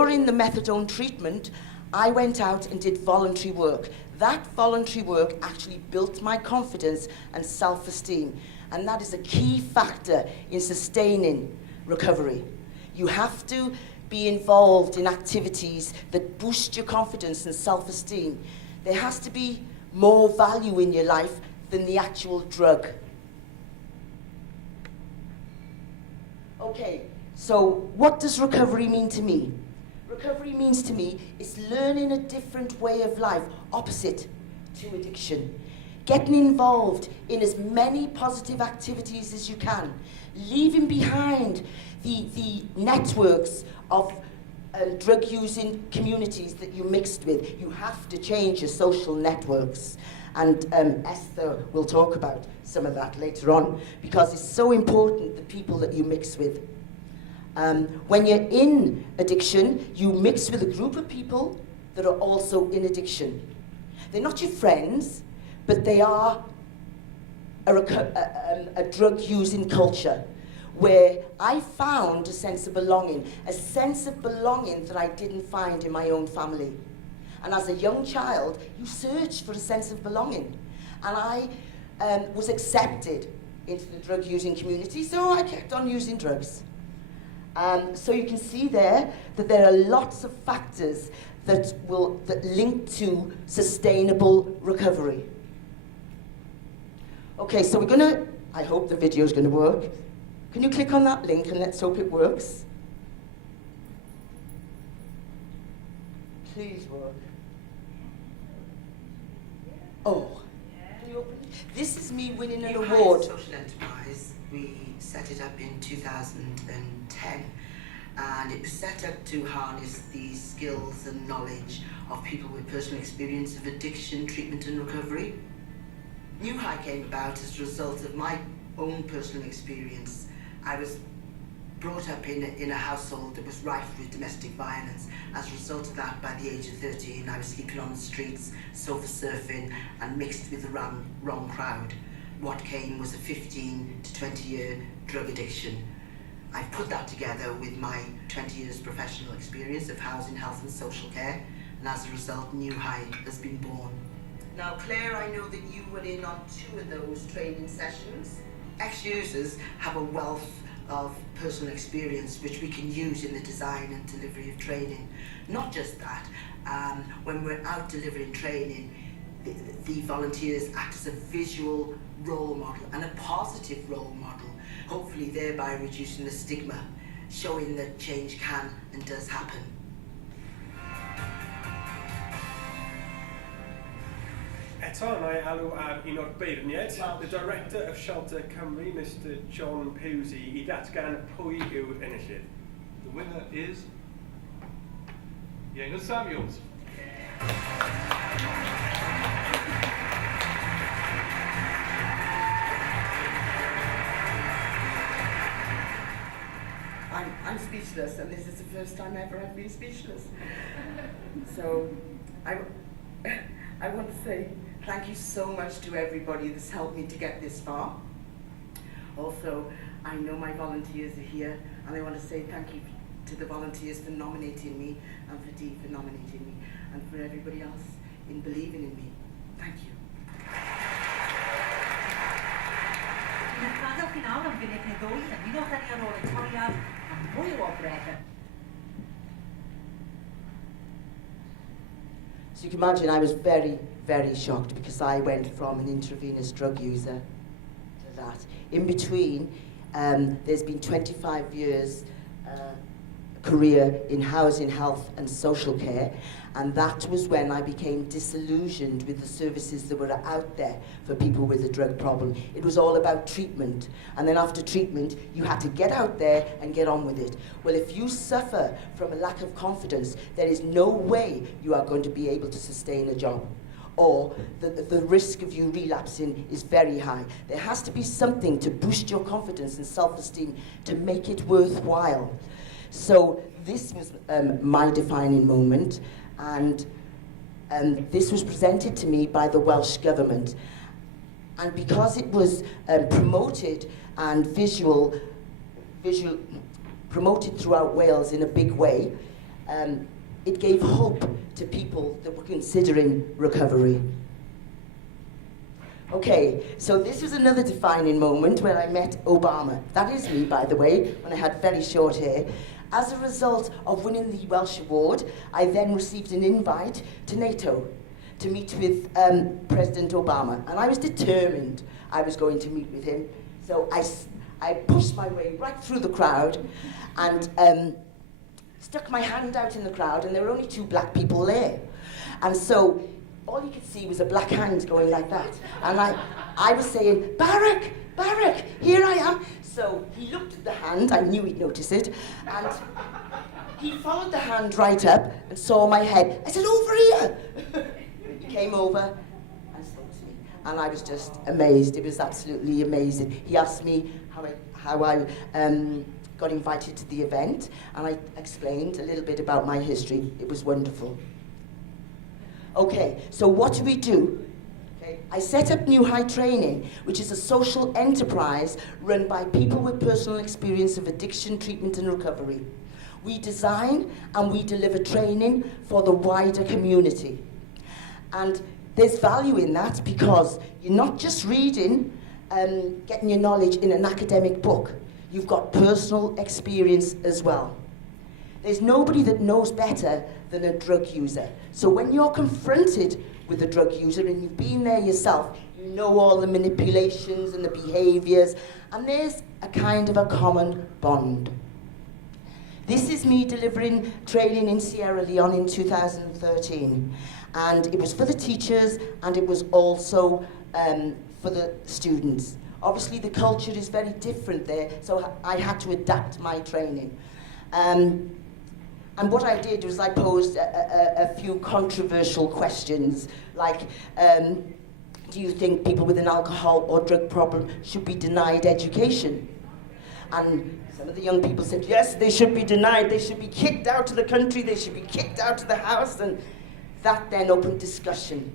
during the methadone treatment, I went out and did voluntary work. That voluntary work actually built my confidence and self-esteem, and that is a key factor in sustaining recovery. You have to be involved in activities that boost your confidence and self-esteem. There has to be more value in your life than the actual drug. Okay, so what does recovery mean to me? Recovery means to me is learning a different way of life, opposite to addiction. Getting involved in as many positive activities as you can. Leaving behind the networks of drug-using communities that you mixed with. You have to change your social networks. And Esther will talk about some of that later on, because it's so important, the people that you mix with. When you're in addiction, you mix with a group of people that are also in addiction. They're not your friends, but they are a drug-using culture where I found a sense of belonging that I didn't find in my own family. And as a young child, you search for a sense of belonging. And I was accepted into the drug-using community, so I kept on using drugs. So you can see there that there are lots of factors that link to sustainable recovery. Okay, so I hope the video is gonna work. Can you click on that link and let's hope it works? Please work. Oh, can you open it? This is me winning an award. Social enterprise. We set it up in 2010, and it was set up to harness the skills and knowledge of people with personal experience of addiction, treatment and recovery. New High came about as a result of my own personal experience. I was brought up in a household that was rife with domestic violence. As a result of that, by the age of 13, I was sleeping on the streets, sofa surfing, and mixed with the wrong crowd. What came was a 15 to 20 year drug addiction. I put that together with my 20 years professional experience of housing, health and social care, and as a result, New High has been born. Now, Claire, I know that you were in on 2 of those training sessions. Ex-users have a wealth of personal experience which we can use in the design and delivery of training. Not just that, when we're out delivering training, the volunteers act as a visual role model and a positive role model, hopefully thereby reducing the stigma, showing that change can and does happen. Eto, na I alw ar un o'r beirniaid, the Director of Shelter Cymru, Mr John Pewsey, I datgan pwy yw enillydd. The winner is Ienga Samuels. I'm speechless, and this is the first time ever I've been speechless. So I want to say thank you so much to everybody that's helped me to get this far. Also, I know my volunteers are here, and I want to say thank you to the volunteers for nominating me, and for Dee for nominating me, and for everybody else in believing in me. Thank you. So you can imagine I was very, very shocked, because I went from an intravenous drug user to that. In between, there's been 25 years career in housing, health and social care, and that was when I became disillusioned with the services that were out there for people with a drug problem. It was all about treatment, and then after treatment you had to get out there and get on with it. Well, if you suffer from a lack of confidence, there is no way you are going to be able to sustain a job, or the risk of you relapsing is very high. There has to be something to boost your confidence and self-esteem to make it worthwhile. So this was my defining moment, and this was presented to me by the Welsh Government. And because it was promoted and promoted throughout Wales in a big way, it gave hope to people that were considering recovery. Okay, so this was another defining moment where I met Obama. That is me, by the way, when I had very short hair. As a result of winning the Welsh Award, I then received an invite to NATO to meet with President Obama. And I was determined I was going to meet with him. So I pushed my way right through the crowd and stuck my hand out in the crowd, and there were only 2 black people there. And so all you could see was a black hand going like that. And I was saying, Barack, Barack, here I am. So he looked at the hand, I knew he'd notice it, and he followed the hand right up and saw my head. I said, over here! He came over and spoke to me. And I was just amazed. It was absolutely amazing. He asked me how I got invited to the event, and I explained a little bit about my history. It was wonderful. Okay, so what do we do? Okay, I set up New High Training, which is a social enterprise run by people with personal experience of addiction, treatment and recovery. We design and we deliver training for the wider community. And there's value in that because you're not just reading, getting your knowledge in an academic book. You've got personal experience as well. There's nobody that knows better than a drug user. So when you're confronted with a drug user and you've been there yourself, you know all the manipulations and the behaviors, and there's a kind of a common bond. This is me delivering training in Sierra Leone in 2013. And it was for the teachers, and it was also for the students. Obviously the culture is very different there, so I had to adapt my training. And what I did was I posed a few controversial questions, like, do you think people with an alcohol or drug problem should be denied education? And some of the young people said, yes, they should be denied, they should be kicked out of the country, they should be kicked out of the house. And that then opened discussion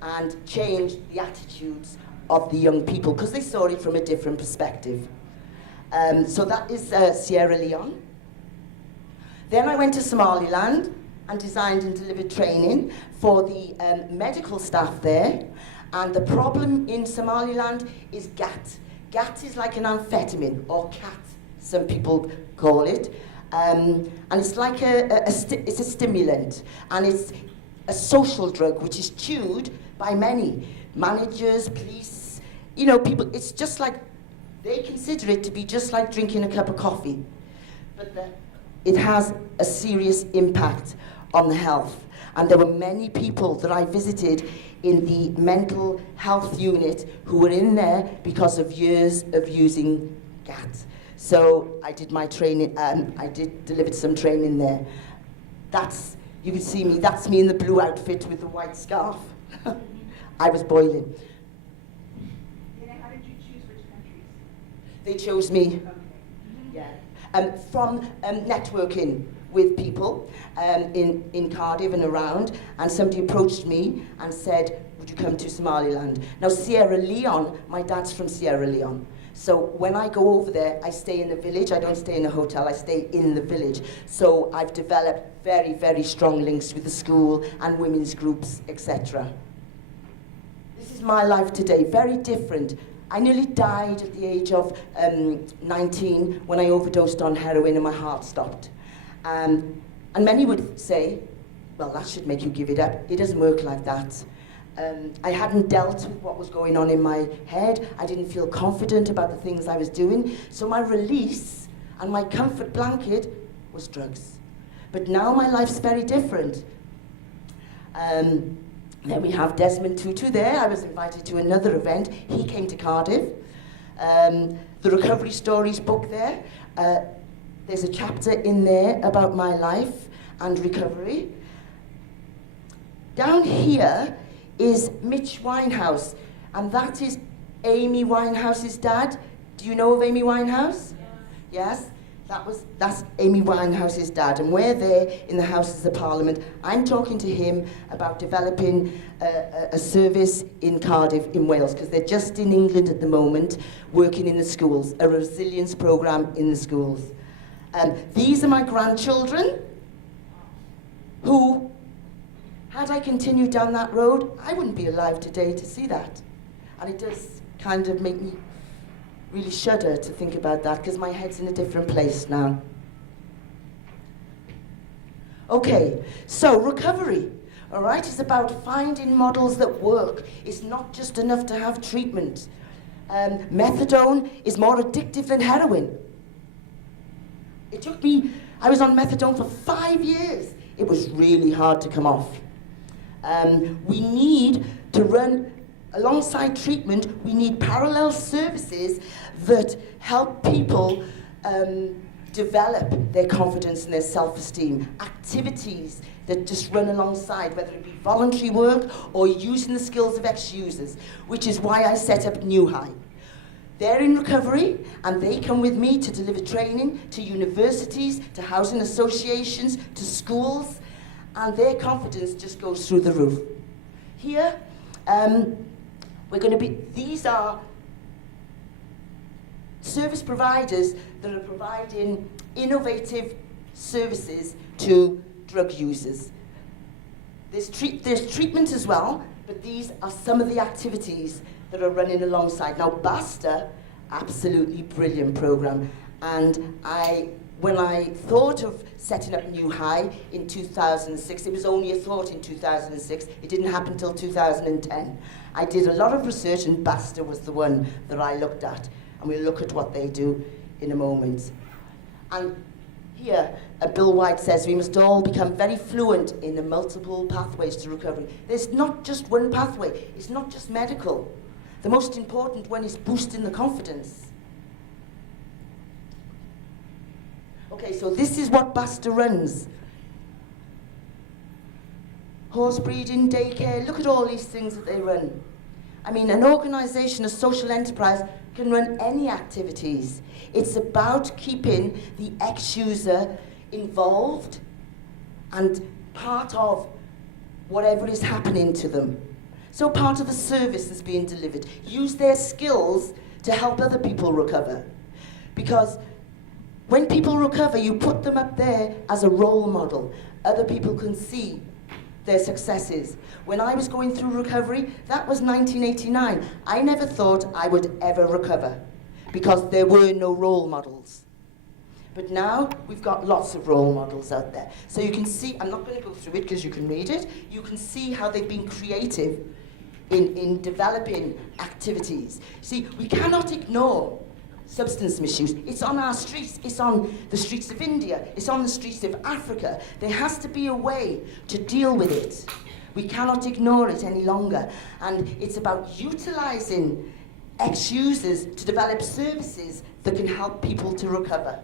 and changed the attitudes of the young people, because they saw it from a different perspective. So that is Sierra Leone. Then I went to Somaliland and designed and delivered training for the medical staff there. And the problem in Somaliland is GAT. GAT is like an amphetamine, or cat, some people call it. And it's like it's a stimulant. And it's a social drug which is chewed by many. Managers, police, you know, people. It's just like, they consider it to be just like drinking a cup of coffee. But it has a serious impact on the health. And there were many people that I visited in the mental health unit who were in there because of years of using GAT. So I did my training, I delivered some training there. You can see me, that's me in the blue outfit with the white scarf. I was boiling. How did you choose which countries? They chose me. Okay. Yeah. From networking with people in Cardiff and around, and somebody approached me and said, would you come to Somaliland? Now Sierra Leone, my dad's from Sierra Leone. So when I go over there, I stay in the village. I don't stay in a hotel, I stay in the village. So I've developed very, very strong links with the school and women's groups, etc. This is my life today, very different. I nearly died at the age of 19 when I overdosed on heroin and my heart stopped. And many would say, well, that should make you give it up. It doesn't work like that. I hadn't dealt with what was going on in my head. I didn't feel confident about the things I was doing. So my release and my comfort blanket was drugs. But now my life's very different. Then we have Desmond Tutu there. I was invited to another event. He came to Cardiff. The Recovery Stories book there. There's a chapter in there about my life and recovery. Down here is Mitch Winehouse, and that is Amy Winehouse's dad. Do you know of Amy Winehouse? Yes? That's Amy Winehouse's dad, and we're there in the Houses of Parliament. I'm talking to him about developing a service in Cardiff in Wales, because they're just in England at the moment working in the schools, a resilience programme in the schools. These are my grandchildren. Had I continued down that road, I wouldn't be alive today to see that. And it does kind of make me really shudder to think about that, because my head's in a different place now. Okay, so recovery, all right, is about finding models that work. It's not just enough to have treatment. Methadone is more addictive than heroin. It took me, I was on methadone for 5 years. It was really hard to come off. We need to run, alongside treatment, we need parallel services that help people develop their confidence and their self-esteem. Activities that just run alongside, whether it be voluntary work or using the skills of ex-users, which is why I set up New High. They're in recovery, and they come with me to deliver training to universities, to housing associations, to schools, and their confidence just goes through the roof. Here, we're going to be, these are service providers that are providing innovative services to drug users. There's treatment as well, but these are some of the activities that are running alongside. Now, BASTA, absolutely brilliant program, and when I thought of setting up New High in 2006, it was only a thought in 2006, it didn't happen until 2010. I did a lot of research, and BASTA was the one that I looked at, and we'll look at what they do in a moment. And here, Bill White says we must all become very fluent in the multiple pathways to recovery. There's not just one pathway, it's not just medical. The most important one is boosting the confidence. Okay, so this is what BASTA runs. Horse breeding, daycare, look at all these things that they run. I mean, an organisation, a social enterprise, can run any activities. It's about keeping the ex-user involved and part of whatever is happening to them. So part of the service that's being delivered. Use their skills to help other people recover. Because when people recover, you put them up there as a role model. Other people can see their successes. When I was going through recovery, that was 1989. I never thought I would ever recover because there were no role models. But now we've got lots of role models out there. So you can see, I'm not going to go through it because you can read it, you can see how they've been creative in developing activities. See, we cannot ignore substance misuse. It's on our streets, it's on the streets of India, it's on the streets of Africa. There has to be a way to deal with it. We cannot ignore it any longer. And it's about utilising ex-users to develop services that can help people to recover.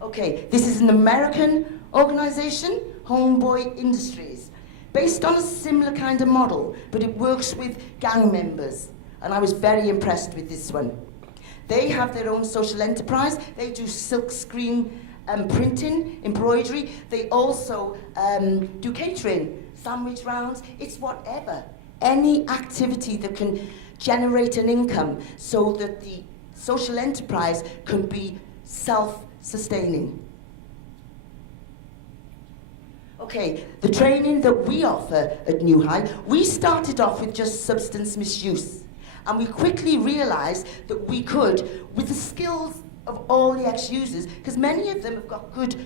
Okay, this is an American organisation, Homeboy Industries, based on a similar kind of model, but it works with gang members. And I was very impressed with this one. They have their own social enterprise. They do silk screen printing, embroidery. They also do catering, sandwich rounds. It's whatever. Any activity that can generate an income so that the social enterprise can be self-sustaining. Okay, the training that we offer at New High, we started off with just substance misuse. And we quickly realised that we could, with the skills of all the ex-users, because many of them have got good